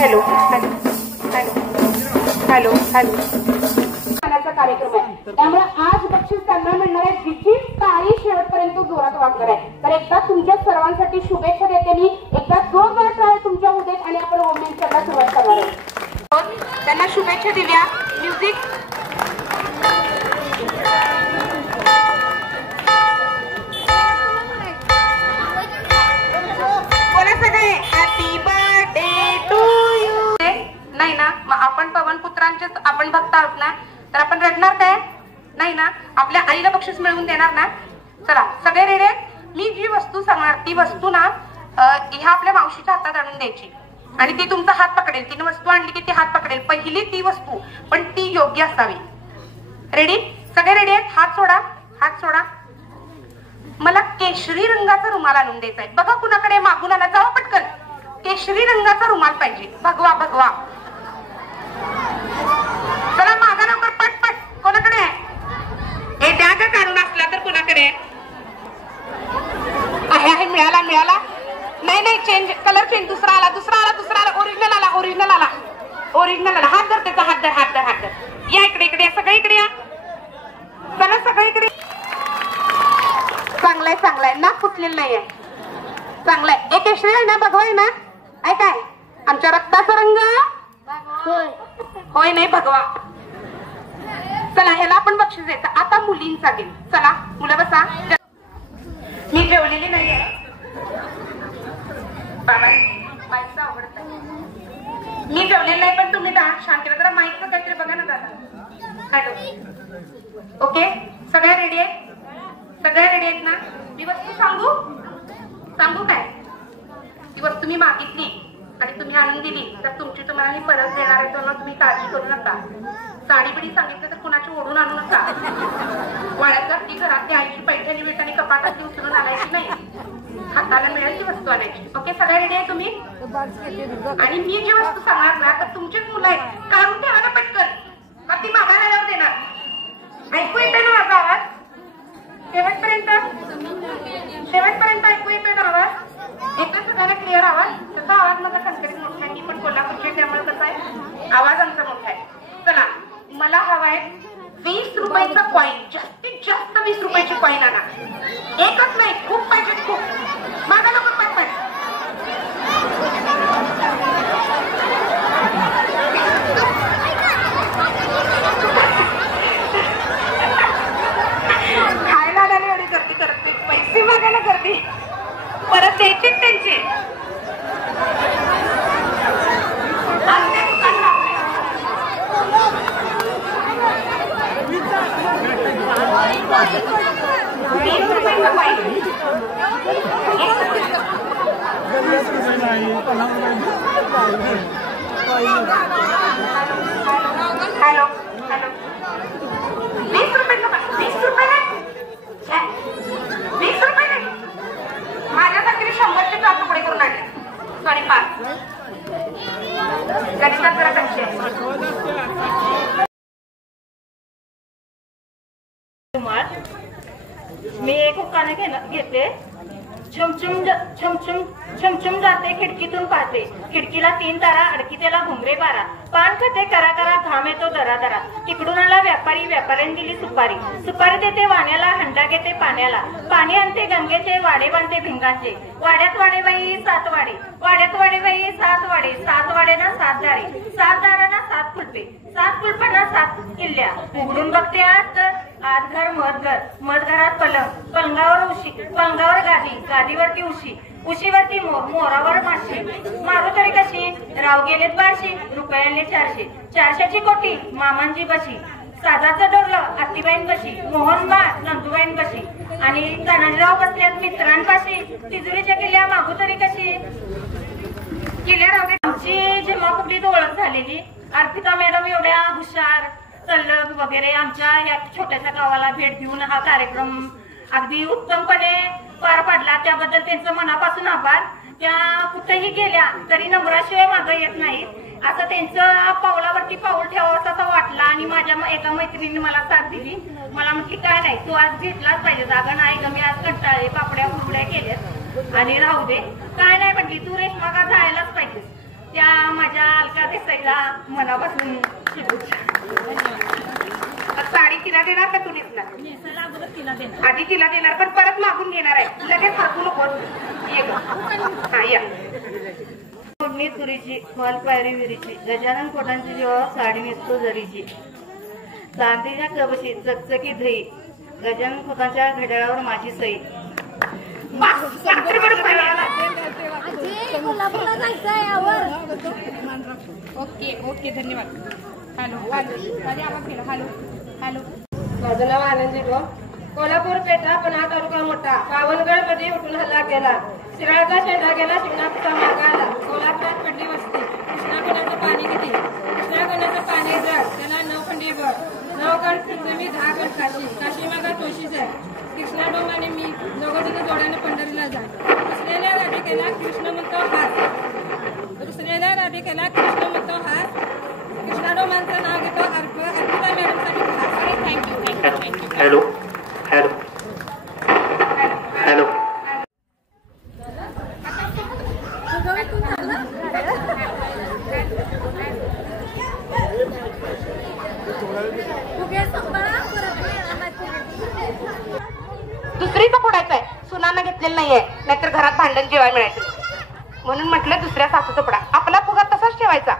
Hello hello hello hello hello कार्यक्रम आहे, त्यामुळे आज बक्षीस त्यांना मिळणार आहे जिची ताई शेवटपर्यंत जोरात वागणार आहे. तर एकदा तुमच्या सर्वांसाठी शुभेच्छा देते मी. एकदा जोरदार टाळ्या तुमच्या उद्यात आणि आपण ओमनेचरला सुरुवात करणार आहोत. त्यांना शुभेच्छा देऊया. म्युझिक बोला सगळे हॅपी बर्थडे टू यू. नाही ना, मग आपण पवनपुत्रांचेच आपण भक्त आहोत ना, तर आपण रडणार काय नाही ना. आपल्या आईला बक्षीस मिळवून देणार ना. चला सगळे रेडी आहेत. मी जी वस्तू सांगणार ती वस्तू ना ह्या आपल्या मावशीच्या हातात आणून द्यायची आणि ती तुमचा हात पकडेल. तिने वस्तू आणली की ती हात पकडेल. पहिली ती वस्तू पण ती योग्य असावी. रेडी? सगळे रेडी आहेत? हात सोडा, हात सोडा. मला केशरी रंगाचा रुमाल आणून द्यायचा आहे. बघा कुणाकडे मागून आणा. जावा पटकन. केशरी रंगाचा रुमाल पाहिजे. भगवा भगवा. चला मागा लवकर पटपट. कोणाकडे आहे? हे द्या का काढून असला तर कुणाकडे आहे? आहे मिळाला मिळाला. नाही नाही चेंज कलर चेंज. दुसरा आला दुसरा आला दुसरा आला. ओरिजिनल आला ओरिजिनल आला ओरिजिनल आला. हात धर त्याचा. हात धर हात धर हात धर. या इकडे इकडे सगळे इकडे या. चला सगळे इकडे. चांगलाय चांगलाय. नाक फुटलेलं नाहीये. चांगलाय. एक केशरी आहे ना भगवा आहे ना. आहे काय? आमच्या रक्ताचा रंग होय नाही भगवा. चला ह्याला आपण बक्षीस द्यायचं. आता मुलींचा गेम. चला मुलं बसा. मी जेवलेली नाहीये. मी जेवलेली नाही पण तुम्ही शांत केलं. जरा माईकचं काहीतरी बघा ना दादा. हॅलो ओके सगळ्या रेडी आहेत? सगळ्या रेडी आहेत ना? मी वस्तू सांगू सांगू काय? ती वस्तू मी मागितली आणि तुम्ही आणून दिली तर तुमची तुम्हाला मी परत देणार आहे. तेव्हा तुम्ही काळजी करू नका. साडी बिडी सांगितलं तर कुणाची ओढून आणू नका. वाळ्यात घातली घरातली आईची पैठणी बिठणी कपाटातली उचलून आणायची नाही. हाताला मिळेल ती वस्तू आणायची. ओके सगळ्या रेडी आहे तुम्ही? आणि मी जी वस्तू सांगणार ना तर तुमचीच मुलं आहेत. काढून ठेवा ना पटकन. मग ती मागायला आल्यावर देणार. ऐकू येते ना माझा आवाज? शेवटपर्यंत शेवटपर्यंत ऐकू येतोय ना आवाज? येतोय सगळ्यांना क्लिअर आवाज? तसा आवाज माझा खंडीत मोठा आहे. मी पण कोल्हापूरची त्यामुळे कसा आहे आवाज आमचा मोठा आहे. चला मला हवाय 20 रुपयाचा कॉईन. जास्तीत जास्त 20 रुपयाची कॉईन आणा. एकच नाही खूप पाहिजे खूप. माझा नको पटपट. खायला आल्याने एवढी गर्दी करते. पैसे मागायला गर्दी. परत द्यायचे त्यांचे. हॅलो हॅलो 20 रुपये 20 रुपये नाही 20 रुपये नाही. माझ्यासाठी 100चे 4 तुकडे करून आणले. सॉरी 5. गणितात जरा कच्चे आहे. मी एक हुक्काने घेते. छमछम छमछम छमछम जाते खिडकीतून पाहते. खिडकीला 3 तारा अडकी त्याला घुंगरे 12. पान खाते करा करा घाम येतो दरा दरा. तिकडून आला व्यापारी. व्यापाऱ्याने दिली सुपारी. सुपारी देते वाण्याला. हंडा घेते पाण्याला. पाणी आणते गंगेचे. वाडे बांधते भिंगांचे. वाड्यात वाडे बाई 7 वाडे. वाड्यात वाडे बाई 7 वाडे. 7 वाडेना 7 दारे. 7 दारांना 7 कुलपे. 7 कुलपांना 7 किल्ल्या. उघडून बघते आत घर मध घर. मध घरात पलंग. पलंगावर उशी. पलंगावर गादी. गादीवरती उशी. उशीवरती मोर. मोरावर माशी. मारू तरी कशी? राव गेलेत 1200. रुपये आणले 400. 400ची कोटी मामांची बशी. साजाचं डोरलं आत्तीबाईन बशी. मोहनबा नंदूबाईन बशी. आणि धनाजीराव बसल्यात मित्रांपाशी. तिजोरीच्या किल्ल्या मागू तरी कशी? किल्ल्या राहू दे. आमची जेव्हा कुठलीच ओळख झालेली. अर्पिता मॅडम एवढ्या हुशार सल्लग वगैरे आमच्या या छोट्याशा गावाला भेट देऊन हा कार्यक्रम अगदी उत्तमपणे पार पाडला. त्याबद्दल त्यांचं मनापासून आभार. त्या कुठेही गेल्या तरी नम्राशिवाय मागं येत नाही. असं त्यांचं पावलावरती पाऊल ठेवावं असं वाटलं. आणि माझ्या एका मैत्रिणीने मला साथ दिली. मला म्हटली काय नाही तू आज घेतलाच पाहिजे. जागा नाही ग मी आज कंटाळले. पापड्या कुरड्या केल्यात आणि राहू दे. काय नाही म्हटली तू रेशमा का जायलाच पाहिजे. त्या माझ्या आणि सईला मनापासून शुभेच्छा. साडी तिला देणार का तू नेसणार? नेसायला अगोदर तिला देणार. आधी तिला देणार पण परत मागून घेणार आहे. लगेच हाकू नको. ये ग. हा या. फोडणी तुरीची फल पायरी विरीची गजानन कोटांची जेव्हा साडी नेसतो जरीची चांदीच्या कबशी चकचकी धई गजानन कोटांच्या घड्याळावर माझी सई. ओके ओके धन्यवाद. हॅलो हॅलो आवाज केला. Hello hello. माझं नाव आनंदी गो. कोल्हापूर पेठा पण हा तालुका मोठा. पावनगड मध्ये उठून हल्ला केला. शिराळाचा शेंडा गेला शिंगणापूरचा मार्ग आला. कोल्हापुरात पडली वस्ती. कृष्णा गुन्ह्याचं पाणी किती? कृष्णा गुन्ह्याचं पाणी जड त्याला 9 खंडी बळ. 9 गण पृथ्वी 10 गण काशी. काशी मागा तोशीच आहे. कृष्णा डोंग आणि मी दोघं जोड्याने पंढरीला जा. दुसऱ्याला राधिकेला कृष्ण म्हणतो हात. दुसऱ्याला राधिकेला कृष्ण म्हणतो हात. कृष्णा डोमांचं नाव घेतो अर्पिता मॅडमसाठी खास. थँक्यू. Hello hello hello. दुसरीचं फोडायचंय. सुनांना घेतलेलं नाहीये नाहीतर घरात भांडण जेवायला मिळायचं. म्हणून म्हटलं दुसऱ्या सासूचा फुगा. आपला फुगा तसाच ठेवायचा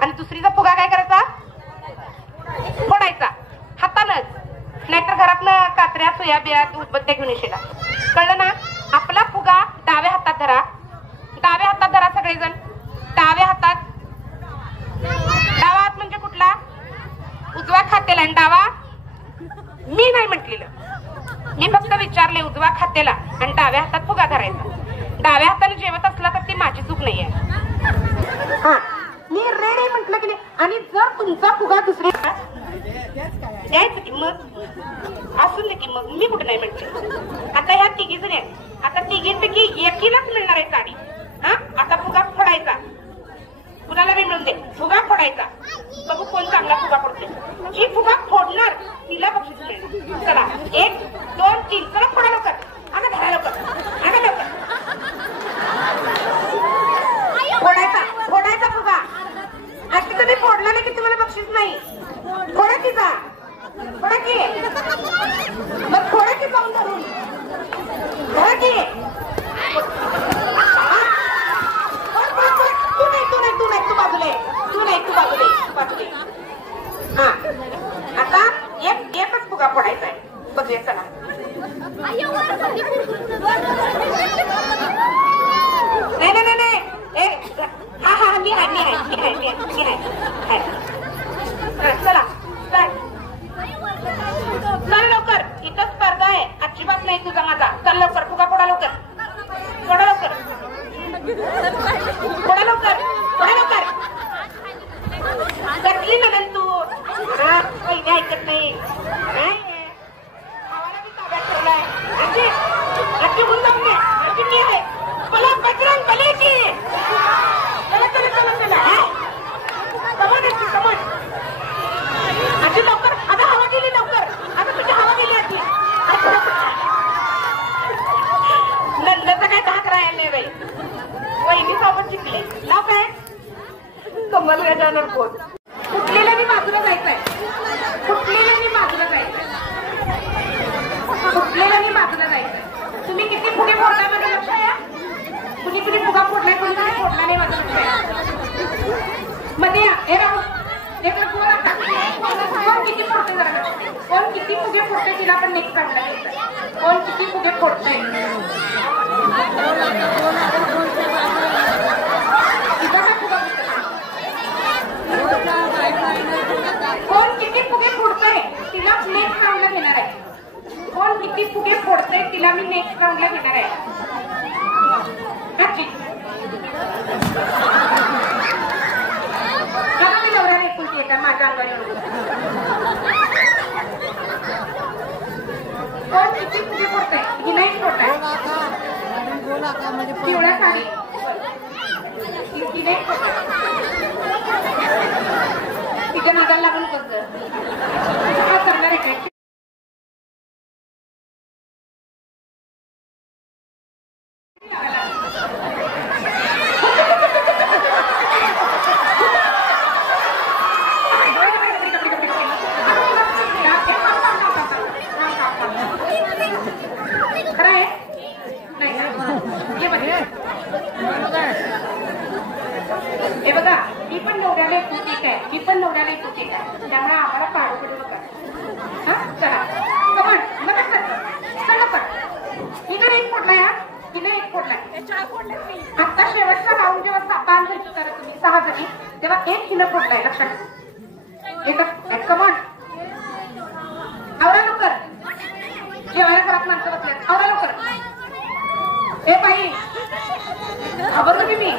आणि दुसरीचा फुगा काय करायचा? फोडायचा हातानच. नाहीतर घरातनं कात्र्या सुया बिया उदबत्त्या घेऊन येशील. कळलं ना? आपला फुगा डाव्या हातात धरा. डाव्या हातात धरा सगळेजण. डाव्या हातात. डावा हात म्हणजे कुठला? उजवा खातेला. आणि डावा मी नाही म्हटलेलं. मी फक्त विचारले उजवा खातेला आणि डाव्या हातात फुगा धरायचा. डाव्या हाताने जेवत असला तर ती माझी चूक नाहीये. हा मी रेडी म्हटलं की नाही. आणि जर तुमचा फुगा दुसरी द्यायचं की मग असून दे की मग. मी कुठं नाही म्हटलं. आता ह्या तिघी जण आहेत. आता तिघींपैकी एकीलाच मिळणार आहे साडी. हा आता फुगा फोडायचा. कुणाला बी मिळून दे. फुगा फोडायचा. बघू कोण चांगला फुगा फोडते. जी फुगा फोडणार तिला बक्षीस मिळेल. चला 1 2 3 चला फोडा लवकर. आता धरा लवकर. आता लवकर फोडायचा. फोडायचा फुगा. आता तुम्ही फोडला नाही की तुम्हाला बक्षीस नाही. फोडा तिचा. फोडा की मग फोडा की पाहून धरून. धरा की. हा आता एकच फुगा फोडायचा आहे. बघूया चला. नाही नाही नाही. हा हा मी आहे. चला चल लवकर. इथं स्पर्धा आहे. अजिबात नाही तुझा माझा. चल लवकर फुगा फोडा लवकर. फोडा लवकर. फोडा लवकर. फोडा लवकर. कसली नगन तू? हा पहिले ऐकत नाही. आवाला मी ताब्यात ठेवलाय. आजी होऊन जाऊ नये. आजी मी आहे. मला बजरंग बलीची. चला चला चला चला. समज आजी समज. आजी लवकर. आता हवा गेली लवकर. आता तुझी हवा गेली आजी. नंदचं काय धाक राहिला नाही बाई. वहिनी सोबत शिकले. नाव काय? कमल गजानन कोट. कुठलेला मी बाजूला जायचंय. कुठलेला मी बाजूला जायचंय. कुठलेला मी बाजूला जायचंय. तुम्ही किती फुगे फोडला माझं लक्ष आहे. कुणी कुणी फुगा फोडलाय कोणी कुणी फोडला नाही माझं लक्ष आहे. मध्ये या. हे राहू. कोण किती फोडते जरा. कोण किती फुगे फोडते तिला पण नेक्स्ट सांगता. कोण किती फुगे फोडतंय. कोण किती फुगे फोडतंय तिला नेक्स्ट राऊंडला घेणार आहे. कोण किती फुगे फोडतंय तिला मी नेक्स्ट राऊंडला घेणार आहे. आता मी नवऱ्याला एकूण येतात माझ्या अंगावर. कोण किती फुगे फोडतंय. ही नाही फोडताय. पिवळ्या साडी ती नाही फोडताय. तिथे मागायला लागून कसं करणार आहे. मी पण नवऱ्याला एकुलती आहे, मी पण नवऱ्याला एकुलती आहे, त्यामुळे आम्हाला पाडू करू नका. हा चला कमन नका चला पण इकडे एक फोडलाय, हा तिने एक फोडलाय. आता शेवटचा राऊंड जेव्हा बांध घ्यायचं तर तुम्ही 6 जणी तेव्हा एक हिनं फोडलाय, लक्षात एक कमन. आवरा लवकर, जेवायला घरात माणसं बसले, आवरा लवकर. ए बाई खबर होती मी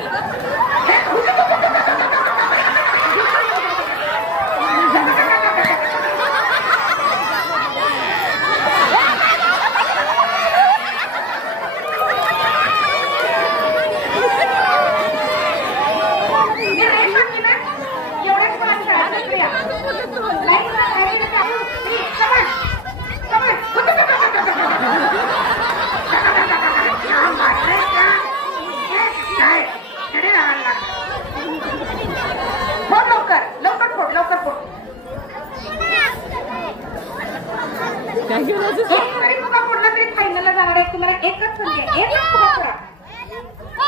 फायनलला जाणार आहे. तुम्हाला एकच संधी आहे, एकच फुगा फोडा,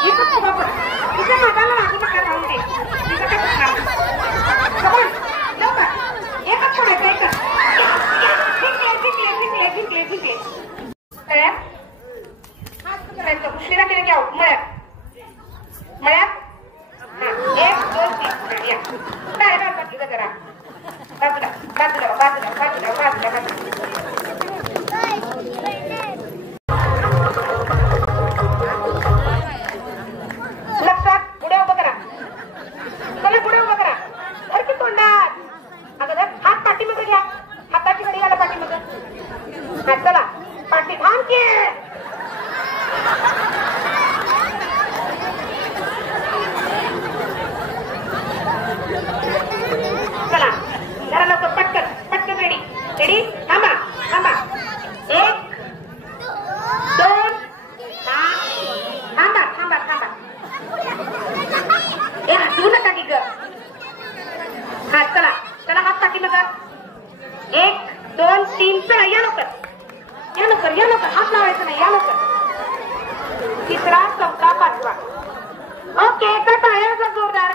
एकच फुगा फोडा. तुझ्या मागाला मागू नका राहून दे, एकच फोडायचं, एकच. करायचं उशिरा केलं की आऊट. मळ्यात मळ्यात 1 2 3 या काय बाजूला तुझं करा, बाजूला बाजूला बाजूला बाजूला बाजूला बाजूला. लक्षात पुढे उभं करा, चला पुढे उभं करा. सारखी तोंडात अगोदर हात पाठीमध्ये घ्या, हाताची घडी घाला पाठीमध्ये. हा चला पाठी थांबके. चला जरा लवकर पटकन पटकन. रेडी रेडी थांबा थांबा. 1 2 थांबा थांबा थांबा. ए हसू नका की ग. हा चला चला हात पाठी मग. 1 2 3 चला या लवकर या लवकर या लवकर. हात लावायचं नाही, या लवकर. 3रा 4था 5वा. ओके तर टाळ्या जोरदार.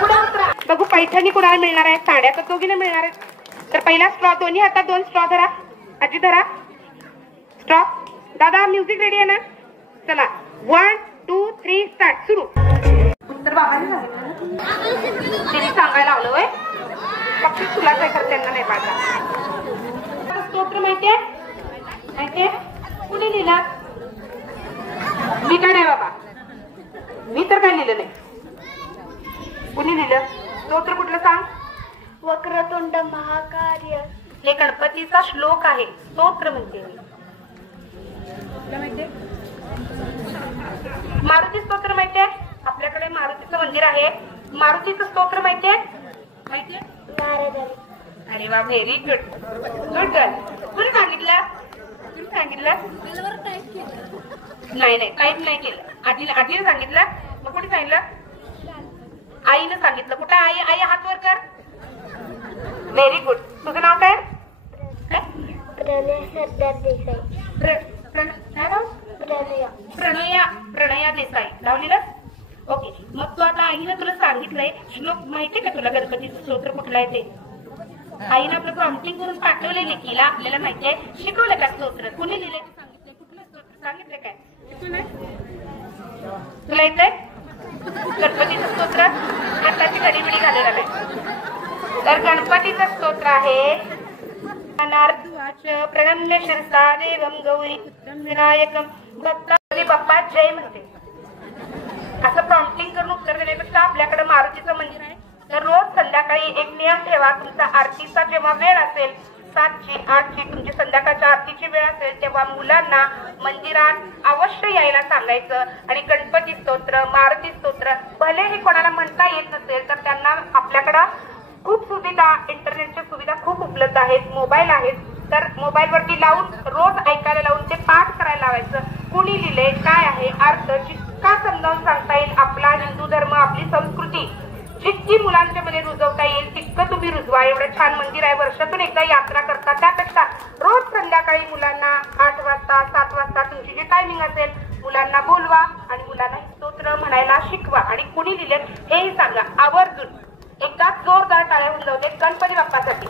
पुढे उतरा. बघू पैठणी कुणाला मिळणार आहे, साड्या तर दोघींना मिळणार आहेत. तर पहिला स्ट्रॉ, दोन्ही हातात 2 स्ट्रॉ धरा. आजी धरा स्ट्रॉ. दादा म्युझिक रेडी आहे ना? चला 1 2 3 स्टार्ट. सुरू. उत्तर बाबांनी झालं, त्यांनी सांगायला लावलं वय. फक्त तुला काय कर, त्यांना नाही पाहिजे. स्तोत्र माहितीये माहितीये कुणी लिहिला? मी काय नाही बाबा, मी तर काय लिहिलं नाही. कुणी लिहिलं स्तोत्र? कुठलं सांग? वक्रतुंड महाकार्य. हे गणपतीचा श्लोक आहे, स्तोत्र म्हणते मी. मारुती स्तोत्र माहितीये? आपल्याकडे मारुतीचं मंदिर आहे. मारुतीचं स्तोत्र माहितीये? माहितीये? अरे वा, व्हेरी गुड गुड गर्ल. कुणी सांगितलं? कुणी सांगितलं? नाही नाही काहीच नाही केलं. आजीने सांगितलं. मग कुणी सांगितलं? आईनं सांगितलं. कुठं आई? आई हात वर कर. Very good. तुझं नाव काय? प्रणय सरदार देसाई. प्रणया देसाई लावलेलं. ओके, मग तू आता आईनं तुला सांगितलंय श्लोक माहितीये का तुला? गणपतीचं स्तोत्र कुठलं आहे ते? आईनं आपलं प्रॉम्प्टिंग करून पाठवलंय लेकीला. आपल्याला माहितीये. शिकवलं का स्तोत्र? कुणी लिहिलंय ते सांगितलंय? कुठलं स्तोत्र सांगितलंय? काय तुला येतंय? गणपतीचं स्तोत्र हाताची घडीबिडी घालायला नाही. तर गणपतीचं स्तोत्र आहे प्रणम्य शिरसा देवम गौरी विनायकम भक्तावली बाप्पा जय म्हणते. असं प्रॉम्प्टिंग करून उत्तर देण्यापेक्षा आपल्याकडे मारुतीचं मंदिर आहे. तर रोज संध्याकाळी एक नियम ठेवा. तुमचा आरतीचा जेव्हा वेळ असेल 7ची 8ची तुमची संध्याकाळच्या आरतीची वेळ असेल तेव्हा मुलांना मंदिरात अवश्य यायला सांगायचं. आणि गणपती स्तोत्र, मारुती स्तोत्र भले हे कोणाला म्हणता येत नसेल तर त्यांना आपल्याकडं खूप सुविधा, इंटरनेटच्या सुविधा खूप उपलब्ध आहेत. मोबाईल आहेत, तर मोबाईल वरती लावून रोज ऐकायला लावून ते पाठ करायला लावायचं. कुणी लिहिले, काय आहे, अर्थ जितका समजावून सांगता येईल आपला हिंदू धर्म, आपली संस्कृती जितकी मुलांच्या मध्ये रुजवता येईल तितकं तुम्ही रुजवा. एवढं छान मंदिर आहे. वर्षातून एकदा यात्रा करता, त्यापेक्षा रोज संध्याकाळी मुलांना 8 वाजता 7 वाजता तुमची जी टायमिंग असेल मुलांना बोलवा आणि मुलांना स्तोत्र स्तोत्र म्हणायला शिकवा आणि कुणी लिहिलेत हेही सांगा आवर्जून. एकदा जोरदार टाळ्या होऊन जाऊ दे गणपती बाप्पासाठी.